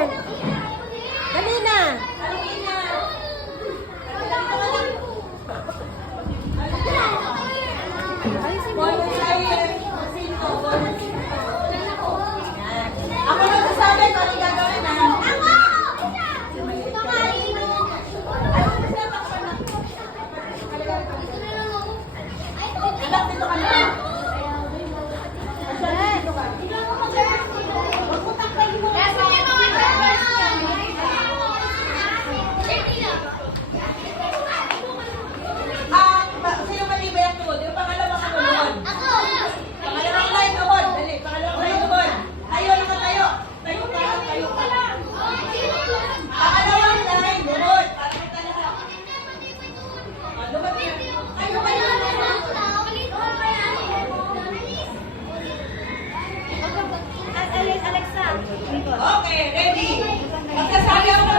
turn. Dali na. Ako nagsasabi kung ano gagawin na. Anak, dito ka na. Sino malibay ang tuhod? Yung pangalawang ano tuhod? Pangalawang line tuhod. Dali, pangalawang line tuhod. Tayo, nakatayo. Tayo ka, tayo ka. Pangalawang line tuhod. Lumad yan. Tayo kayo. Alexa. Okay, ready. Magkasabi ako